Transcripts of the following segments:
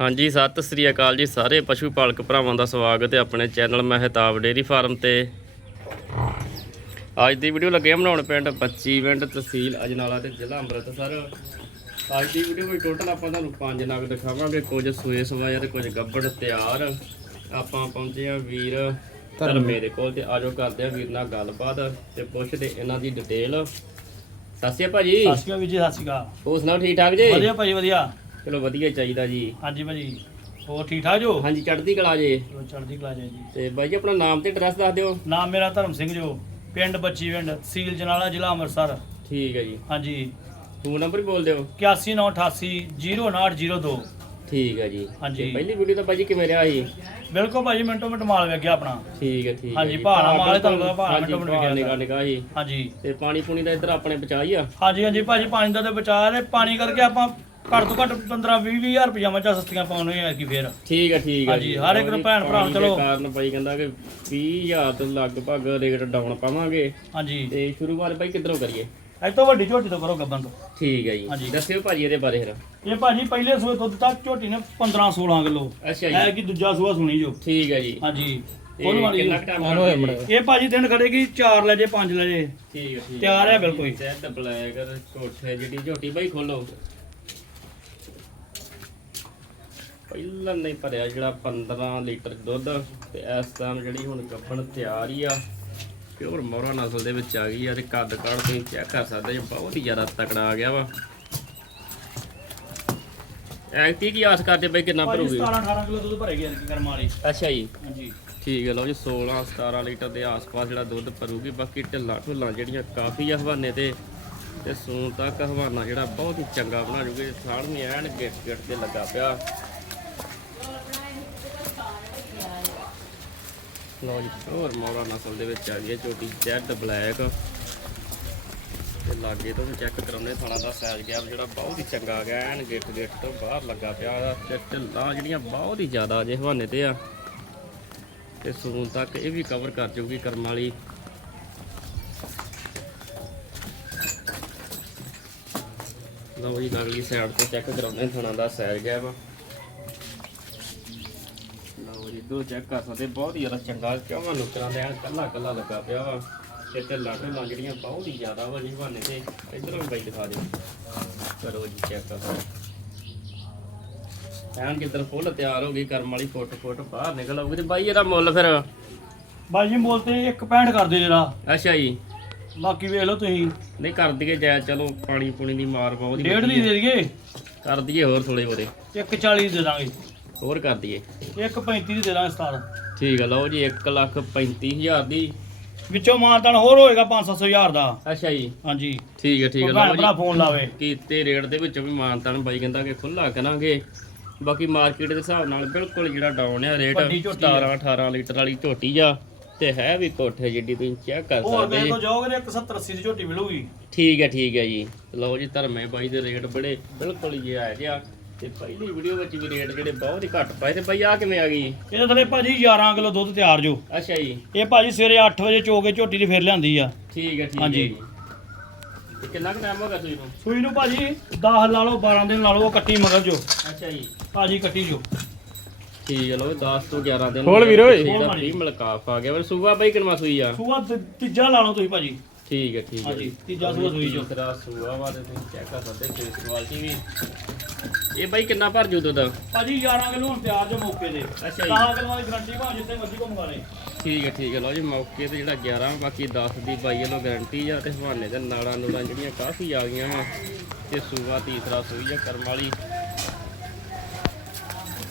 ਹਾਂਜੀ ਸਤਿ ਸ੍ਰੀ ਅਕਾਲ ਜੀ ਸਾਰੇ ਪਸ਼ੂ ਪਾਲਕ ਭਰਾਵਾਂ ਦਾ ਸਵਾਗਤ ਹੈ ਆਪਣੇ ਚੈਨਲ ਮਹਿਤਾਬ ਡੇਅਰੀ ਫਾਰਮ ਤੇ। ਅੱਜ ਦੀ ਵੀਡੀਓ ਲੱਗੇ ਬਣਾਉਣ ਪਿੰਡ 25 ਮਿੰਟ ਤਹਿਸੀਲ ਅਜਨਾਲਾ ਤੇ ਜ਼ਿਲ੍ਹਾ ਅੰਮ੍ਰਿਤਸਰ। ਅੱਜ ਦੀ ਵੀਡੀਓ ਵਿੱਚ ਟੋਟਲ ਆਪਾਂ ਤੁਹਾਨੂੰ ਪੰਜ ਨਗ ਦਿਖਾਵਾਂਗੇ ਕੁਝ ਸੂਏ ਸਵਾਇਆ ਤੇ ਕੁਝ ਗੱਬੜ ਤਿਆਰ। ਆਪਾਂ ਪਹੁੰਚੇ ਆ ਵੀਰ ਧਰਮੇ ਦੇ ਕੋਲ ਤੇ ਆਜੋ ਕਰਦੇ ਆ ਵੀਰ ਨਾਲ ਗੱਲਬਾਤ ਤੇ ਪੁੱਛਦੇ ਇਹਨਾਂ ਦੀ ਡਿਟੇਲ ਸਤਿ ਸ਼੍ਰੀ ਅਕਾਲ ਭਾਜੀ। ਸਤਿ ਸ਼੍ਰੀ ਅਕਾਲ ਵੀਰ ਜੀ ਸਤਿ ਸ਼੍ਰੀ ਅਕਾਲ। ਹੋਰ ਸੁਣਾਓ ਠੀਕ ਠਾਕ ਜੀ? ਵਧੀਆ ਭਾਜੀ ਵਧੀਆ। ਚਲੋ ਵਧੀਆ ਚਾਹੀਦਾ ਜੀ। ਹਾਂਜੀ ਭਾਜੀ ਹੋਰ ਠੀਕ ਠਾਕ ਜੋ? ਹਾਂਜੀ ਚੜ੍ਹਦੀ ਕਲਾ ਜੀ। ਚਲੋ ਚੜ੍ਹਦੀ ਕਲਾ ਜੀ ਜੀ। ਤੇ ਬਾਈ ਜੀ ਆਪਣਾ ਨਾਮ ਤੇ ਐਡਰੈਸ ਦੱਸ ਦਿਓ। ਨਾਮ ਮੇਰਾ ਧਰਮ ਸਿੰਘ ਜੋ ਪਿੰਡ ਬੱਚੀ ਪਿੰਡ ਤਹਿਸੀਲ ਜਨਾਲਾ ਜ਼ਿਲ੍ਹਾ ਅੰਮ੍ਰਿਤਸਰ। ਠੀਕ ਹੈ ਜੀ। ਹਾਂਜੀ। ਫੋਨ ਨੰਬਰ ਵੀ ਬੋਲ ਦਿਓ। 8198 0902 ਠੀਕ ਹੈ ਜੀ। ਹਾਂਜੀ। ਤੇ ਪਹਿਲੀ ਵੀਡੀਓ ਤਾਂ ਬਾਈ ਜੀ ਕਿਵੇਂ ਰਿਹਾ ਸੀ? ਬਿਲਕੁਲ ਭਾਜੀ ਮਿੰਟੋ ਮਿੰਟ ਮਾਲ ਵੇਖ ਗਿਆ ਆਪਣਾ। ਠੀਕ ਹੈ ਠੀਕ ਹਾਂਜੀ, ਜੀ। ਭਾਰਾ ਮਾਲ ਤੁਹਾਨੂੰ ਪਤਾ ਹਾਂਜੀ, ਮਿੰਟੋ ਮਿੰਟ ਵਿਕਿਆ ਨਿਗਾਹ ਨਿਗਾਹ ਸੀ। ਹਾਂਜੀ। ਤੇ ਪਾਣੀ ਪੂਣੀ ਦਾ ਇੱਧਰ ਆਪਣੇ ਬਚਾਈ ਆ? ਹਾਂਜੀ ਹਾਂਜੀ ਭਾਜੀ ਪਾਣੀ ਦਾ ਤੇ ਬਚਾ ਲੈ ਪਾਣੀ ਕਰਕੇ ਆਪਾਂ ਘੱਟ ਤੋਂ ਘੱਟ 15 20 ਹਜ਼ਾਰ ਰੁਪਇਆ ਮੱਝਾਂ ਸਸਤੀਆਂ ਪਾਉਣੇ ਆ ਕੀ ਫੇਰ। ਠੀਕ ਹੈ ਠੀਕ ਹੈ ਹਾਂਜੀ, ਜੀ। ਹਰ ਇੱਕ ਜੀ, ਭੈਣ ਭਰਾ ਚਲੋ। ਕਾਰਨ ਬਾਈ ਕਹਿੰਦਾ ਕਿ 20000 ਤੋਂ ਲਗਭਗ ਰੇਟ ਡਾਊਨ ਪਾਵਾਂਗੇ। ਹਾਂਜੀ। ਤੇ ਸ਼ੁਰੂਆਤ ਬਾਈ ਕਿੱਧਰੋਂ ਕਰੀਏ? ਇਹ ਤੋਂ ਵੱਡੀ ਝੋਟੀ ਤੋਂ ਕਰੋ ਗੱਬਨ ਤੋਂ। ਠੀਕ ਹੈ ਜੀ। ਹਾਂਜੀ। ਦੱਸਿਓ ਭਾਜੀ ਇਹਦੇ ਬਾਰੇ ਫਿਰ। ਇਹ ਭਾਜੀ ਪਹਿਲੇ ਸੂਏ ਦੁੱਧ ਤੱਕ ਝੋਟੀ ਨੇ 15 16 ਕਿਲੋ। ਅੱਛਾ ਹੈ ਕਿ ਦੂਜਾ ਸੂਆ ਸੁਣੀ ਜੋ। ਠੀਕ ਹੈ ਜੀ। ਹਾਂਜੀ। ਵਾਲੀ ਕਿੰਨਾ ਇਹ ਭਾਜੀ ਦਿਨ ਖੜੇਗੀ 4 ਲੈ ਜੇ 5 ਲੈ ਜੇ। ਠੀਕ ਹੈ ਠੀਕ ਤਿਆਰ ਹੈ ਬਿਲਕੁਲ। ਜੈਡ ਬਲੈਕ ਕੋਠੇ ਜਿਹੜੀ ਝੋਟੀ ਬਾਈ ਖੋਲੋ। ਪਹਿਲਾਂ ਨਹੀਂ ਭਰਿਆ ਜਿਹੜਾ 15 ਲੀਟਰ ਦੁੱਧ ਤੇ ਇਸ ਟਾਈਮ ਜਿਹੜੀ ਹੁਣ ਗੱਪਣ ਤਿਆਰ ਹੀ ਆ। ਪਿਓਰ ਮੋਰਾ ਨਸਲ ਦੇ ਵਿੱਚ ਆ ਗਈ ਆ ਤੇ ਕੱਦ ਕਾੜ ਤੁਸੀਂ ਚੈੱਕ ਕਰ ਸਕਦੇ ਜੀ ਬਹੁਤ ਹੀ ਜ਼ਿਆਦਾ ਤਕੜਾ ਆ ਗਿਆ ਵਾ। ਐਕਟੀ ਕੀ ਆਸ ਕਰਦੇ ਬਈ ਕਿੰਨਾ ਭਰੂਗੀ? 17 18 ਕਿਲੋ ਦੁੱਧ ਭਰੇਗੀ ਐਤਕੀ ਕਰਮ ਵਾਲੀ। ਅੱਛਾ ਜੀ। ਹਾਂਜੀ। ਠੀਕ ਹੈ ਲਓ ਜੀ 16 17 ਲੀਟਰ ਦੇ ਆਸ-ਪਾਸ ਜਿਹੜਾ ਦੁੱਧ ਭਰੂਗੀ ਬਾਕੀ ਢਿੱਲਾਂ ਢੁੱਲਾਂ ਜਿਹੜੀਆਂ ਕਾਫੀ ਆ ਹਵਾਨੇ ਤੇ ਤੇ ਸੂਣ ਤੱਕ ਹਵਾਨਾ ਜਿਹੜਾ ਬਹੁਤ ਹੀ ਚੰਗਾ ਬਣਾ ਜੂਗੇ ਸਾੜ ਵੀ ਐਨ ਗਿੱਟ ਗਿੱਟ ਤੇ ਲੱਗਾ ਪਿਆ। ਲਓ ਜੀ। ਹੋਰ ਮੋਰਾ ਨਸਲ ਦੇ ਵਿੱਚ ਆ ਗਈ ਹੈ ਝੋਟੀ ਜੈਡ ਬਲੈਕ ਤੇ ਲਾਗੇ ਤੋਂ ਵੀ ਚੈੱਕ ਕਰਾਉਣੇ ਥਾਣਾ ਦਾ ਸਾਈਜ਼ ਗੈਪ ਜਿਹੜਾ ਬਹੁਤ ਹੀ ਚੰਗਾ ਗਿਆ, ਐਨ ਗਿੱਟ ਗਿੱਟ ਤੋਂ ਬਾਹਰ ਲੱਗਾ ਪਿਆ ਉਹਦਾ ਤੇ ਢਿੱਲਾਂ ਜਿਹੜੀਆਂ ਬਹੁਤ ਹੀ ਜ਼ਿਆਦਾ ਜੇ ਹਵਾਨੇ ਤੇ ਆ। ਤੇ ਸੂਨ ਤੱਕ ਇਹ ਵੀ ਕਵਰ ਕਰ ਜੂਗੀ ਕਰਮ ਵਾਲੀ। ਲਓ ਜੀ, ਅਗਲੀ ਸਾਈਡ ਤੋਂ ਚੈੱਕ ਕਰਾਉਂਦੇ ਹਾਂ ਦਾ ਸਾਈਜ਼ ਗਿਆ ਵਾ ਲਓ ਜੀ ਦੋ ਚੈੱਕ ਕਰ ਸਕਦੇ ਬਹੁਤ ਹੀ ਜ਼ਿਆਦਾ ਚੰਗਾ। ਕਿਉਂ ਨੁਕਰਾਂ ਦੇ ਕੱਲਾ ਕੱਲਾ ਲੱਗਾ ਪਿਆ ਵਾ। ਤੇ ਤੇ ਢਿੱਲਾਂ ਜਿਹੜੀਆਂ ਬਹੁਤ ਹੀ ਜ਼ਿਆਦਾ ਵਾ ਜੀ ਬਹਾਨੇ ਤੇ। ਇਧਰੋਂ ਵੀ ਬਾਈ ਦਿਖਾ ਦਿਓ ਕਰੋ ਜੀ ਚੈੱਕ ਕਰੋ। ਐਨ ਕਿੱਧਰ ਫੁੱਲ ਤਿਆਰ ਹੋ ਗਈ ਕਰਮ ਵਾਲੀ ਫੁੱਟ ਫੁੱਟ ਬਾਹਰ ਨਿਕਲ ਆਊਗੀ ਤੇ ਬਾਈ ਇਹਦਾ ਮੁੱਲ ਫਿਰ? ਭਾਜੀ ਮੁੱਲ ਤੇ ਇੱਕ 65 ਕਰ ਦਿਓ ਜਰਾ। ਅੱਛਾ ਜੀ। ਬਾਕੀ ਵੇਖ ਲਓ ਤੁਸੀਂ। ਨਹੀਂ ਕਰ ਦਈਏ ਜੈ ਚਲੋ ਪਾਣੀ ਪੂਣੀ ਦੀ ਮਾਰ ਬਹੁਤ ਹੀ ਡੇਢ ਦੀ ਦੇ ਦਈਏ। ਕਰ ਦਈਏ ਹੋਰ ਥੋੜੇ ਬੋਰੇ ਇੱਕ 40 ਦੀ ਦੇ ਦਾਂਗੇ। ਹੋਰ ਕਰ ਦਈਏ। ਇੱਕ 35 ਦੀ ਦੇ ਦਾਂਗੇ ਸਤਾਰ। ਠੀਕ ਹੈ ਲਓ ਜੀ 1 ਲੱਖ 35000 ਦੀ। ਵਿੱਚੋਂ ਮਾਨਤਾਨ ਹੋਰ ਹੋਏਗਾ 5-700 ਹਜ਼ਾਰ ਦਾ। ਅੱਛਾ ਜੀ। ਹਾਂਜੀ। ਠੀਕ ਹੈ ਠੀਕ ਹੈ ਭੈਣ ਲਓ ਜੀ। ਫੋਨ ਲਾਵੇ। ਕੀਤੇ ਰੇਟ ਦੇ ਵਿੱਚੋਂ ਵੀ ਮਾਨਤਾਨ ਬਾਈ ਕਹਿੰਦਾ ਕਿ ਖੁੱਲਾ ਕਰਾਂਗੇ। ਬਾਕੀ ਮਾਰਕੀਟ ਦੇ ਹਿਸਾਬ ਨਾਲ ਬਿਲਕੁਲ ਜਿਹੜਾ ਡਾਊਨ ਹੈ ਰੇਟ ਵੱਡੀ ਝੋਟੀ ਆ। 17 18 ਲੀਟਰ ਵਾਲੀ ਝੋਟੀ ਆ ਤੇ ਹੈ ਵੀ ਕੋਠੇ ਜਿੱਡੀ ਤੁਸੀਂ ਚੈੱਕ ਕਰ ਸਕਦੇ ਕਿਸੇ ਜੀ ਤੋਂ ਜਾਓਗੇ ਤੇ 170 80 ਦੀ ਝੋਟੀ ਮਿਲੂਗੀ। ਠੀਕ ਹੈ ਠੀਕ ਹੈ ਜੀ। ਲਓ ਜੀ ਧਰਮੇ ਬਾਈ ਦੇ ਰੇਟ ਬੜੇ ਬਿਲਕੁਲ ਹੀ ਆਏ ਜਿਆ ਤੇ ਪਹਿਲੀ ਵੀਡੀਓ ਵਿੱਚ ਵੀ ਰੇਟ ਜਿਹੜੇ ਬਹੁਤ ਹੀ ਘੱਟ ਪਏ ਤੇ ਬਾਈ ਆ ਕਿਵੇਂ ਆ ਗਈ? ਇਹਦੇ ਥੱਲੇ ਭਾਜੀ 11 ਕਿਲੋ ਦੁੱਧ ਤਿਆਰ ਜੋ। ਅੱਛਾ ਜੀ। ਇਹ ਭਾਜੀ ਸਵੇਰੇ 8 ਵਜੇ ਚੋ ਕੇ ਝੋਟੀ ਦੀ ਫੇਰ ਲਿਆਂਦੀ ਆ। ਠੀਕ ਹੈ ਠੀਕ ਹੈ ਹਾਂਜੀ। ਜੀ। ਤੇ ਕਿੰਨਾ ਕੁ ਟਾਈਮ ਹੋ ਗਿਆ ਤੁਸੀਂ ਨੂੰ? ਸੂਈ ਨੂੰ ਭਾਜੀ 10 ਲਾ ਲਓ 12 ਦਿਨ ਲਾ ਲਓ ਉਹ ਕੱਟੀ ਮਗਰ ਜੋ। ਅੱਛਾ ਜੀ। ਭਾਜੀ ਕੱਟੀ ਜੋ। ਠੀਕ ਹੈ ਲਓ 10 ਤੋਂ 11 ਦਿਨ ਖੋਲ ਵੀਰ ਓਏ। ਜਿਹੜਾ ਖੋਲ ਮਾਰੀ। ਫ੍ਰੀ ਮਲਕਾਫ ਆ ਗਿਆ। ਪਰ ਸੂਆ ਬਾਈ ਕਿਨਵਾ ਸੂਈ ਆ? ਸੂਆ ਤੀਜਾ ਲਾ ਲਓ ਤੁਸੀਂ ਭਾਜੀ। ਠੀਕ ਹੈ ਠੀਕ ਹੈ। ਹਾਂਜੀ, ਤੀਜਾ ਸੂਆ ਸੂਈ ਜੋ। ਤੀਸਰਾ ਸੂਆ ਵਾ ਤੇ ਤੁਸੀਂ ਚੈੱਕ ਕਰ ਸਕਦੇ ਫੇਸ ਕੁਆਲਿਟੀ ਵੀ। ਇਹ ਬਾਈ ਕਿੰਨਾ ਭਰ ਜੂ ਦੁੱਧ? ਭਾਜੀ 11 ਕਿਲੋ ਹੁਣ ਤਿਆਰ ਜੋ ਮੌਕੇ ਤੇ। ਅੱਛਾ ਜੀ। 10 ਕਿਲੋ ਦੀ ਗਰੰਟੀ ਭਾਵੇਂ ਜਿੱਥੇ ਮਰਜ਼ੀ ਘੁੰਮਵਾ ਲੈ। ਠੀਕ ਹੈ ਠੀਕ ਹੈ। ਲਓ ਜੀ ਮੌਕੇ ਤੇ ਜਿਹੜਾ 11 ਬਾਕੀ 10 ਦੀ ਬਾਈ ਵੱਲੋਂ ਗਾਰੰਟੀ ਆ ਤੇ ਹਵਾਨੇ ਦੇ ਨਾਲਾਂ ਨੂਲਾਂ ਜਿਹੜੀਆਂ ਕਾਫੀ ਆ ਗਈਆਂ ਵਾ। ਤੇ ਸੂਆ ਤੀਸਰਾ ਸੂਈ ਆ ਕਰਮ ਵਾਲੀ।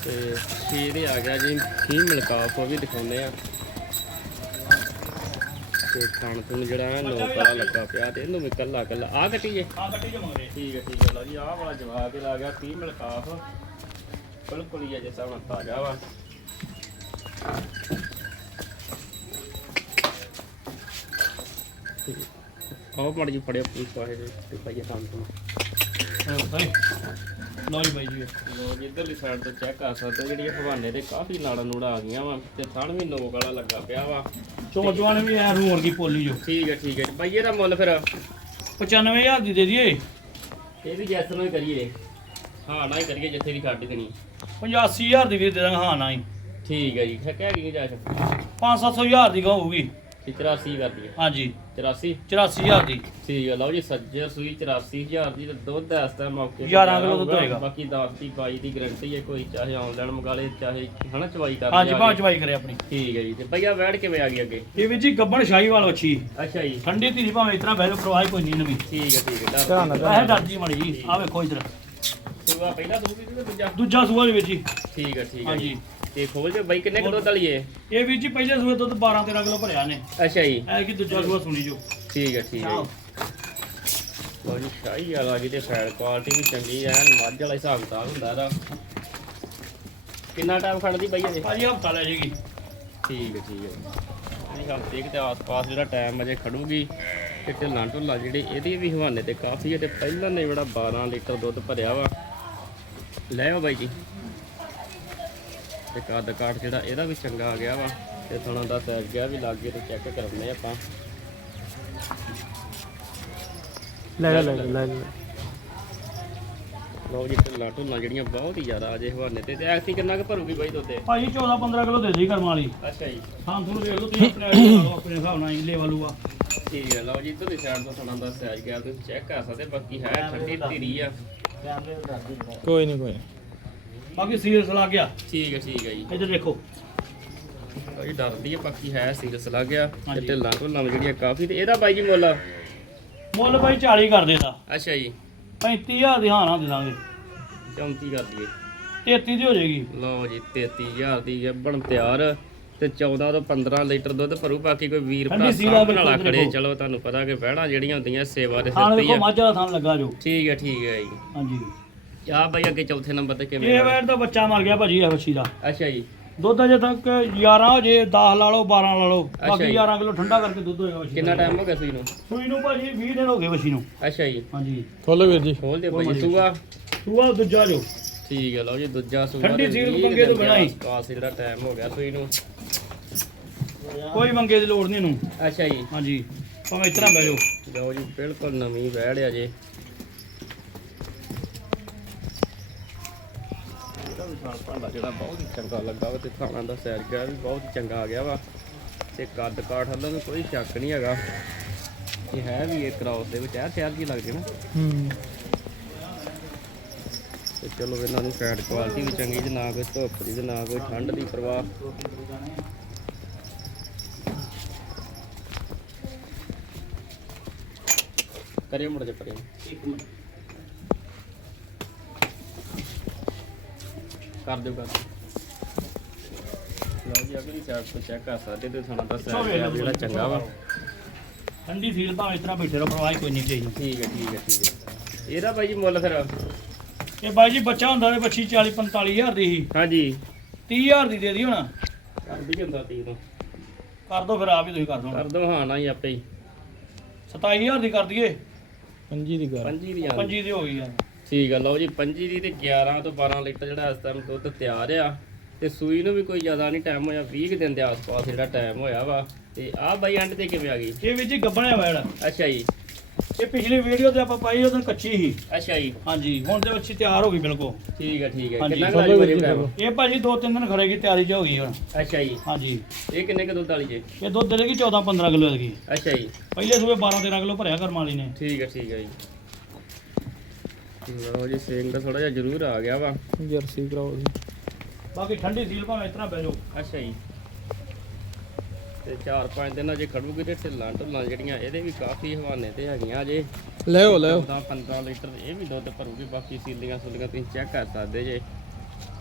ਤੇ ਸ਼ੇਰ ਆ ਗਿਆ ਜੀ ਕੀ ਮਿਲਕਾਫ ਉਹ ਵੀ ਦਿਖਾਉਂਦੇ ਆ। ਤੇ ਖਾਣ ਤੋਂ ਜਿਹੜਾ ਹੈ ਨੌਕਰਾ ਲੱਗਾ ਪਿਆ ਤੇ ਇਹਨੂੰ ਵੀ ਕੱਲਾ ਕੱਲਾ ਆ ਕੱਟੀਏ ਆ ਕੱਟੀ ਜੋ ਮਗਰੇ। ਠੀਕ ਹੈ ਠੀਕ ਹੈ ਲਓ ਜੀ ਆਹ ਵਾਲਾ ਜਵਾਬ ਤੇ ਲਾ ਗਿਆ 30 ਮਿਲਕਾਫ ਬਿਲਕੁਲ ਹੀ ਅਜੇ ਸਾਹਮਣੇ ਤਾਜ਼ਾ ਵਾ। ਆਓ ਮੜ ਜੀ ਫੜਿਆ ਪੂਛ ਪਾਏ ਤੇ ਪਾਈਏ ਕੰਮ ਤੋਂ ਲਓ ਜੀ ਬਾਈ ਜੀ। ਲੋ ਜੀ ਇੱਧਰਲੀ ਸਾਈਡ ਤੋਂ ਚੈੱਕ ਕਰ ਸਕਦੇ ਹੋ ਜਿਹੜੀਆਂ ਹਵਾਨੇ ਕਾਫੀ ਨਾੜਾ ਨੂੜਾ ਆ ਗਈਆਂ ਵਾ ਤੇ ਥਣ ਵੀ ਨੋਕ ਵਾਲਾ ਲੱਗਾ ਪਿਆ ਵਾ। ਚੋਣ ਜਵਾਨ ਵੀ ਐ ਰੂਰ ਕੀ ਪੋਲੀ ਜੋ। ਠੀਕ ਹੈ ਠੀਕ ਹੈ ਜੀ। ਬਾਈ ਇਹਦਾ ਮੁੱਲ ਫਿਰ? 95000 ਦੀ ਦੇ ਦਈਏ। ਇਹ ਵੀ ਜੈਸ ਨੂੰ ਹੀ ਕਰੀਏ। ਹਾਂ ਨਾ ਹੀ ਕਰੀਏ ਜਿੱਥੇ ਦੀ ਖੱਡ ਦੇਣੀ। 85000 ਦੀ ਵੀ ਦੇ ਦਾਂਗੇ ਹਾਂ ਨਾ ਹੀ। ਠੀਕ ਹੈ ਜੀ ਕਹਿ ਗਈ ਜਾਇਸ਼ 5-700000 ਦੀ ਤੇ 84 ਕਰਦੀ ਹੈ ਹਾਂਜੀ। 84 84000 ਦੀ। ਠੀਕ ਹੈ ਲਓ ਜੀ ਸੱਜੇ ਸੂਈ 84000 ਦੀ ਤੇ ਦੁੱਧ ਇਸ ਟਾਈਮ ਮੌਕੇ ਤੇ 11 ਕਿਲੋ ਦੁੱਧ। ਹੋਏਗਾ। ਬਾਕੀ 10 ਦੀ 22 ਦੀ ਗਾਰੰਟੀ ਹੈ ਕੋਈ ਚਾਹੇ ਆਨਲਾਈਨ ਮੰਗਾ ਲੇ ਚਾਹੇ ਹਨਾ ਚਵਾਈ ਕਰ ਹਾਂਜੀ ਕੇ। ਚਵਾਈ ਕਰੇ ਆਪਣੀ। ਠੀਕ ਹੈ ਜੀ ਤੇ ਭਈਆ ਵੈੜ ਕਿਵੇਂ ਆ ਗਈ ਅੱਗੇ? ਇਹ ਵਿੱਚ ਹੀ ਗੱਬਣ ਸ਼ਾਹੀਵਾਲ ਵੱਛੀ। ਅੱਛਾ ਜੀ। ਠੰਡੀ ਧੀਰੀ ਭਾਵੇਂ ਇਤਨਾ ਬਹਿ ਜਾਓ ਪ੍ਰਵਾਹ ਕੋਈ ਨਹੀਂ ਨਵੀਂ ਠੀਕ ਹੈ ਠੀਕ ਹੈ ਧਿਆਨ ਨਾਲ। ਇਹ ਡਰਦੀ ਮੜੀ ਜੀ ਆ ਵੇਖੋ ਇਧਰ। ਸੂਆ ਪਹਿਲਾ ਤੇ ਦੂਜਾ? ਦੂਜਾ ਸੂਆ ਦੇ ਵਿੱਚ ਹੀ ਠੀਕ ਹੈ ਠੀਕ ਹੈ ਹਾਂਜੀ। ਤੇ ਖੋਲ ਜੇ। ਬਾਈ ਕਿੰਨੇ ਕੁ ਦੁੱਧ ਵਾਲੀ ਏ? ਇਹ ਵਿੱਚ ਹੀ ਪਹਿਲੇ ਸੂਏ ਦੁੱਧ 12 13 ਕਿਲੋ ਭਰਿਆ ਨੇ। ਅੱਛਾ ਜੀ। ਐ ਕਿ ਦੂਜਾ ਸੂਆ ਸੁਣੀ ਜੋ। ਠੀਕ ਹੈ ਠੀਕ ਹੈ ਆਹੋ। ਜੀ। ਜੀ ਸ਼ਾਹੀ ਵਾਲਾ ਜੀ ਤੇ ਫੈਟ ਕੁਆਲਿਟੀ ਵੀ ਚੰਗੀ ਐ ਮੱਝ ਵਾਲਾ ਹਿਸਾਬ ਕਿਤਾਬ ਹੁੰਦਾ ਇਹਦਾ। ਕਿੰਨਾ ਟਾਈਮ ਖੜਦੀ ਬਾਈ ਇਹ? ਭਾਜੀ ਹਫਤਾ ਲੈ ਜਾਏਗੀ ਠੀਕ ਹੈ ਠੀਕ ਹੈ ਇਹ ਹਫ਼ਤੇ ਕਿਤੇ ਆਸ-ਪਾਸ ਜਿਹੜਾ ਟਾਈਮ ਅਜੇ ਖੜੂਗੀ ਤੇ ਢਿੱਲਾਂ ਢੁੱਲਾਂ ਜਿਹੜੇ ਇਹਦੇ ਵੀ ਹਵਾਨੇ ਤੇ ਕਾਫੀ ਹੈ ਤੇ ਪਹਿਲਾਂ ਨੇ ਜਿਹੜਾ 12 ਲੀਟਰ ਦੁੱਧ ਭਰਿਆ ਵਾ। ਲੈ ਆਓ ਬਾਈ ਜੀ। ਤੇ ਕੱਦ ਕਾਠ ਜਿਹੜਾ ਇਹਦਾ ਵੀ ਚੰਗਾ ਆ ਗਿਆ ਵਾ ਤੇ ਥਣਾ ਦਾ ਸਾਈਜ਼ ਗਿਆ ਵੀ ਲੱਗੇ ਤੇ ਚੈੱਕ ਕਰਾਉਂਦੇ ਆਪਾਂ। ਲੈ ਲੈ ਲੈ ਲੈ ਲੈ ਜੀ ਢਿੱਲਾਂ ਢੁੱਲਾਂ ਜਿਹੜੀਆਂ ਬਹੁਤ ਹੀ ਜ਼ਿਆਦਾ ਅਜੇ ਹਵਾਨੇ ਤੇ ਤੇ ਐਕਟੀ ਕਿੰਨਾ ਕੁ ਭਰੂਗੀ ਬਾਈ ਦੁੱਧ? ਭਾਜੀ 14 15 ਕਿਲੋ ਦੇ ਦੇ ਕਰਮ ਵਾਲੀ। ਅੱਛਾ ਜੀ। ਹਾਂ ਤੁਹਾਨੂੰ ਦੇਖ ਲਓ ਤੁਸੀਂ ਆਪਣੇ ਆਪਣੇ ਹਿਸਾਬ ਨਾਲ ਇਲੇ ਵਾਲੂਆ ਠੀਕ ਹੈ ਲਓ ਜੀ ਇੱਧਰਲੀ ਸਾਈਡ ਤੋਂ ਥਣਾ ਦਾ ਸਾਈਜ਼ ਗਿਆ ਤੁਸੀਂ ਚੈੱਕ ਕਰ ਸਕਦੇ ਬਾਕੀ ਹੈ ਠੰਡੀ ਧੀਰੀ ਆ। ਕੋਈ ਨਹੀਂ ਕੋਈ। ਬਾਕੀ ਸੀਰੀਅਸ ਲਾ ਗਿਆ। ਠੀਕ ਹੈ ਠੀਕ ਹੈ ਜੀ। ਇਧਰ ਦੇਖੋ। ਭਾਈ ਡਰਦੀ ਹੈ ਬਾਕੀ ਹੈ ਸੀਰਸ ਲੱਗ ਗਿਆ। ਤੇ ਹਾਂਜੀ। ਢਿੱਲਾਂ ਢੁੱਲਾਂ ਜਿਹੜੀਆਂ ਕਾਫੀ ਤੇ ਇਹਦਾ ਬਾਈ ਜੀ ਮੁੱਲ? ਮੁੱਲ ਭਾਈ 40 ਕਰ ਦੇਦਾ ਅੱਛਾ ਜੀ। 35000 ਦੀ ਹਾਂ ਨਾ ਦੇ ਦਾਂਗੇ। 34 ਕਰ ਦਈਏ। 33 ਦੀ ਹੋ ਜਾਏਗੀ। ਲਓ ਜੀ 33000 ਦੀ ਗੱਬਣ ਤਿਆਰ। ਤੇ 14 ਤੋਂ 15 ਲੀਟਰ ਦੁੱਧ ਭਰੂ ਬਾਕੀ ਕੋਈ ਵੀਰ ਭਰਾ ਠੰਡੀ ਸਾਹਮਣੇ ਵਾਲਾ ਖੜੇ ਦੇਖੋ। ਚਲੋ ਤੁਹਾਨੂੰ ਪਤਾ ਕਿ ਬਹਿਣਾ ਜਿਹੜੀਆਂ ਹੁੰਦੀਆਂ ਸੇਵਾ ਦੇ ਥਾਣ ਸਿਰ ਤੇ ਹੀ ਦੇਖੋ ਆ। ਮੱਝ ਥਾਣ ਲੱਗਾ ਜੋ। ਠੀਕ ਹੈ ਠੀਕ ਹੈ ਜੀ। ਹਾਂਜੀ। ਆ ਬਾਈ ਅੱਗੇ ਚੌਥੇ ਨੰਬਰ ਤੇ ਕਿਵੇਂ ਇਹ? ਵੈਰ ਦਾ ਬੱਚਾ ਮਰ ਗਿਆ ਭਾਜੀ ਇਹ ਬੱਚੀ ਦਾ। ਅੱਛਾ ਜੀ। ਦੁੱਧ ਅਜੇ ਤੱਕ 11 ਹੋ ਜੇ 10 ਲਾ ਲਓ 12 ਲਾ ਲਓ। ਬਾਕੀ ਜੀ। 11 ਕਿਲੋ ਠੰਡਾ ਕਰਕੇ ਦੁੱਧ ਹੋਏਗਾ ਬੱਚੀ ਕਿੰਨਾ। ਟਾਈਮ ਹੋ ਗਿਆ ਸੂਈ ਨੂੰ? ਸੂਈ ਨੂੰ ਭਾਜੀ 20 ਦਿਨ ਹੋ ਗਏ ਬੱਚੀ ਨੂੰ। ਅੱਛਾ ਜੀ। ਹਾਂਜੀ। ਖੋਲੋ ਵੀਰ ਜੀ। ਖੋਲ ਦੇ ਮੜੀ ਸੂਆ? ਸੂਆ ਦੂਜਾ ਜੋ। ਠੀਕ ਹੈ ਲਓ ਜੀ ਦੂਜਾ ਸੂਆ ਠੰਡੀ ਸੀਲ ਪੰਗੇ ਤੋਂ ਬਣਾਈ। ਆਸ-ਪਾਸ ਜਿਹੜਾ ਟਾਈਮ ਹੋ ਗਿਆ ਸੂਈ ਨੂੰ। ਕੋਈ ਮੰਗੇ ਦੀ ਲੋੜ ਨਹੀਂ ਇਹਨੂੰ। ਅੱਛਾ ਜੀ। ਹਾਂਜੀ। ਭਾਵੇਂ ਇਤਨਾ ਬਹਿ ਜਾਓ। ਲਓ ਜੀ ਬਿਲਕੁਲ ਨਵੀਂ ਆ ਜੇ। ਵਿਸ਼ਾਲ ਭਾਂਡਾ ਜਿਹੜਾ ਬਹੁਤ ਹੀ ਚੰਗਾ ਲੱਗਾ ਵਾ ਤੇ ਥਾਣਾ ਦਾ ਸੈਰ ਗਿਆ ਵੀ ਬਹੁਤ ਹੀ ਚੰਗਾ ਆ ਗਿਆ ਵਾ। ਤੇ ਕੱਦ ਕਾਠ ਵੱਲੋਂ ਵੀ ਕੋਈ ਸ਼ੱਕ ਨਹੀਂ ਹੈਗਾ। ਇਹ ਹੈ ਵੀ ਇਹ ਕ੍ਰਾਸ ਦੇ ਵਿੱਚ ਇਹ ਸ਼ਹਿਰ ਜੀ ਲੱਗਦੇ ਨਾ। ਹੂੰ। ਤੇ ਚਲੋ ਇਹਨਾਂ ਦੀ ਫੈਟ ਕੁਆਲਿਟੀ ਵੀ ਚੰਗੀ ਤੇ ਨਾ ਕੋਈ ਧੁੱਪ ਦੀ ਤੇ ਨਾ ਕੋਈ ਠੰਡ ਦੀ ਪਰਵਾਹ। ਕਰਿਓ ਮੁੜ ਜੇ ਪਰੇ ਕਰ ਦਿਓ ਕਰ ਦਿਓ। ਲਓ ਜੀ ਅਗਲੀ ਸਾਈਡ ਤੋਂ ਚੈੱਕ ਕਰ ਸਕਦੇ ਤੇ ਥਾਣਾ ਦਾ ਸਾਈਡ ਜਿਹੜਾ ਚੰਗਾ ਵਾ। ਠੰਡੀ ਸੀਲ ਭਾਵੇਂ ਇਤਨਾ ਬੈਠੇ ਰਹੋ ਪਰਵਾਹ ਕੋਈ ਨਹੀਂ ਚਾਹੀਦੀ ਠੀਕ ਹੈ ਠੀਕ ਹੈ ਠੀਕ ਹੈ। ਇਹਦਾ ਬਾਈ ਜੀ ਮੁੱਲ ਫਿਰ? ਇਹ ਬਾਈ ਜੀ ਬੱਚਾ ਹੁੰਦਾ ਤੇ ਬੱਚੀ 40 45000 ਦੀ ਸੀ। ਹਾਂਜੀ। 30000 ਦੀ ਦੇ ਦੀ ਹੁਣ। ਕਰ ਵੀ ਜਾਂਦਾ ਤੀ ਤੋਂ। ਕਰ ਦੋ ਫਿਰ ਆਪ ਹੀ ਤੁਸੀਂ ਕਰ ਦੋ ਕਰ ਦੋ ਹਾਂ ਨਾ ਹੀ ਆਪੇ ਹੀ। 27000 ਦੀ ਕਰ ਦਈਏ। ਪੰਜੀ ਦੀ ਗੱਲ ਪੰਜੀ ਦੀ ਆਂ। ਪੰਜੀ ਦੀ ਹੋ ਗਈ ਯਾਰ ਠੀਕ ਆ ਲਓ ਜੀ ਪੰਜੀ ਦੀ ਤੇ 11 ਤੋਂ 12 ਲੀਟਰ ਜਿਹੜਾ ਇਸ ਟਾਈਮ ਦੁੱਧ ਤਿਆਰ ਆ। ਤੇ ਸੂਈ ਨੂੰ ਵੀ ਕੋਈ ਜ਼ਿਆਦਾ ਨਹੀਂ ਟਾਈਮ ਹੋਇਆ 20 ਕੁ ਦਿਨ ਦੇ ਆਸ-ਪਾਸ ਜਿਹੜਾ ਟਾਈਮ ਹੋਇਆ ਵਾ। ਤੇ ਆਹ ਬਾਈ ਐਂਡ ਤੇ ਕਿਵੇਂ ਆ ਗਈ? ਇਹ ਵਿੱਚ ਹੀ ਗੱਬਣਿਆ ਵੈੜ। ਅੱਛਾ ਜੀ। ਇਹ ਪਿਛਲੀ ਵੀਡੀਓ ਤੇ ਆਪਾਂ ਪਾਈ ਉਦੋਂ ਕੱਚੀ ਸੀ। ਅੱਛਾ ਜੀ। ਹਾਂਜੀ ਹੁਣ ਤੇ ਬੱਚੀ ਤਿਆਰ ਹੋ ਗਈ ਬਿਲਕੁਲ। ਠੀਕ ਆ ਠੀਕ ਆ। ਹਾਂਜੀ, ਕਿੰਨਾ ਕੁ ਲੱਗ ਵੀਰ ਜੀ, ਟਾਈਮ ਇਹ ਭਾਜੀ ਦੋ ਤਿੰਨ ਦਿਨ ਖੜੇਗੀ ਤਿਆਰੀ ਚ ਹੋ ਗਈ ਹੁਣ। ਅੱਛਾ ਜੀ। ਹਾਂਜੀ। ਇਹ ਕਿੰਨੇ ਕੁ ਦੁੱਧ ਵਾਲੀ ਜੇ? ਇਹ ਦੁੱਧ ਦੇਗੀ 14 15 ਕਿਲੋ ਦੀ ਅੱਛਾ ਜੀ। ਪਹਿਲੇ ਸੂਏ 12 13 ਕਿਲੋ ਭਰਿਆ ਕਰਮ ਵਾਲੀ ਨੇ। ਠੀਕ ਆ ਠੀਕ ਆ ਜੀ। ਲਓ ਜੀ ਸਿੰਘ ਦਾ ਥੋੜਾ ਜਿਹਾ ਜ਼ਰੂਰ ਆ ਗਿਆ ਵਾ। ਜਰਸੀ ਕਰਾਓ ਜੀ। ਬਾਕੀ ਠੰਡੀ ਸੀਲ ਭਾਵੇਂ ਇਤਨਾ ਬਹਿ ਜਾਓ। ਅੱਛਾ ਜੀ। ਤੇ 4-5 ਦਿਨਾਂ ਜੇ ਖੜੂਗੀ ਤੇ ਢਿੱਲਾਂ ਢੁੱਲਾਂ ਜਿਹੜੀਆਂ ਇਹਦੇ ਵੀ ਕਾਫੀ ਹਵਾਨੇ ਤੇ ਹੈਗੀਆਂ ਜੇ ਲੈਓ ਲੈਓ 15 ਲੀਟਰ ਇਹ ਵੀ ਦੁੱਧ ਭਰੂਗੀ ਬਾਕੀ ਸੀਲੀਆਂ ਸੁਲੀਆਂ ਤੁਸੀਂ ਚੈੱਕ ਕਰ ਸਕਦੇ ਜੇ।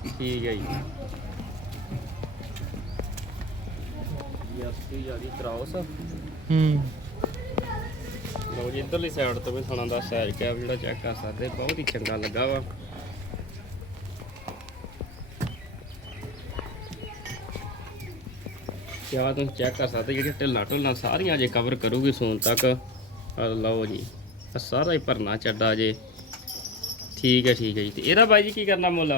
ਠੀਕ ਹੈ ਜੀ। ਯਸਤੀ ਜਿਆਦੀ ਕਰਾਉਸ ਹੂੰ। ਲਓ ਜੀ ਇਧਰਲੀ ਸਾਈਡ ਤੋਂ ਵੀ ਥਣਾ ਦਾ ਸਾਈਜ਼ ਕੈਪ ਜਿਹੜਾ ਚੈੱਕ ਕਰ ਸਕਦੇ ਬਹੁਤ ਹੀ ਚੰਗਾ ਲੱਗਾ ਵਾ। ਕਿਆ ਤੁਸੀਂ ਚੈੱਕ ਕਰ ਸਕਦੇ ਜਿਹੜੀ ਢਿੱਲਾਂ ਢੁੱਲਾਂ ਸਾਰੀਆਂ ਜੇ ਕਵਰ ਕਰੂਗੀ ਸੂਨ ਤੱਕ। ਆਹ ਲਓ ਜੀ ਸਾਰਾ ਹੀ ਭਰਨਾ ਚੱਡਾ ਜੇ। ਠੀਕ ਹੈ ਠੀਕ ਹੈ ਜੀ। ਤੇ ਇਹਦਾ ਬਾਈ ਜੀ ਕੀ ਕਰਨਾ ਮੁੱਲ?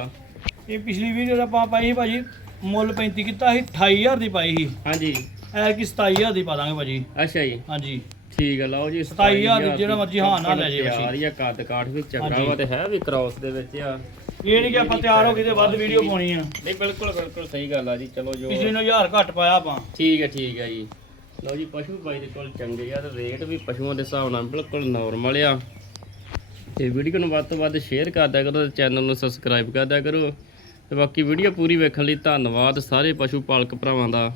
ਇਹ ਪਿਛਲੀ ਵੀਡੀਓ ਦਾ ਆਪਾਂ ਪਾਈ ਸੀ ਭਾਜੀ ਮੁੱਲ 35 ਕੀਤਾ ਸੀ 28000 ਦੀ ਪਾਈ ਸੀ। ਹਾਂਜੀ। ਐ ਕਿ 27000 ਦੀ ਪਾ ਦਾਂਗੇ ਭਾਜੀ। ਅੱਛਾ ਜੀ। ਹਾਂਜੀ। ਠੀਕ ਹੈ ਲਓ ਜੀ 27,000 ਦੀ ਜਿਹੜਾ ਮਰਜ਼ੀ ਹਾਂ ਨਾ ਲੈ ਜੇ। ਆ ਰਹੀ ਆ ਕੱਦ ਕਾਠ ਵੀ ਚੰਗਾ। ਵਾ ਤੇ ਹੈ ਵੀ ਕ੍ਰਾਸ ਦੇ ਵਿੱਚ ਆ। ਇਹ ਨਹੀਂ ਕਿ ਆਪਾਂ ਤਿਆਰ ਹੋ ਗਏ ਤੇ ਵੱਧ ਵੀਡੀਓ ਪਾਉਣੀ ਆ। ਨਹੀਂ ਬਿਲਕੁਲ ਬਿਲਕੁਲ ਸਹੀ ਗੱਲ ਆ ਜੀ ਚਲੋ ਜੋ ਕਿਸੇ ਨੂੰ ਹਜ਼ਾਰ ਘੱਟ ਪਾਇਆ ਆਪਾਂ। ਠੀਕ ਹੈ ਠੀਕ ਹੈ ਜੀ। ਲਓ ਜੀ ਪਸ਼ੂ ਬਾਈ ਦੇ ਕੋਲ ਚੰਗੇ ਆ ਤੇ ਰੇਟ ਵੀ ਪਸ਼ੂਆਂ ਦੇ ਹਿਸਾਬ ਨਾਲ ਬਿਲਕੁਲ ਨਾਰਮਲ ਆ। ਤੇ ਵੀਡੀਓ ਨੂੰ ਵੱਧ ਤੋਂ ਵੱਧ ਸ਼ੇਅਰ ਕਰ ਦਿਆ ਕਰੋ ਤੇ ਚੈਨਲ ਨੂੰ ਸਬਸਕ੍ਰਾਈਬ ਕਰ ਦਿਆ ਕਰੋ। ਤੇ ਬਾਕੀ ਵੀਡੀਓ ਪੂਰੀ ਵੇਖਣ ਲਈ ਧੰਨਵਾਦ ਸਾਰੇ ਪਸ਼ੂ ਪਾਲਕ ਭਰਾਵਾਂ ਦਾ।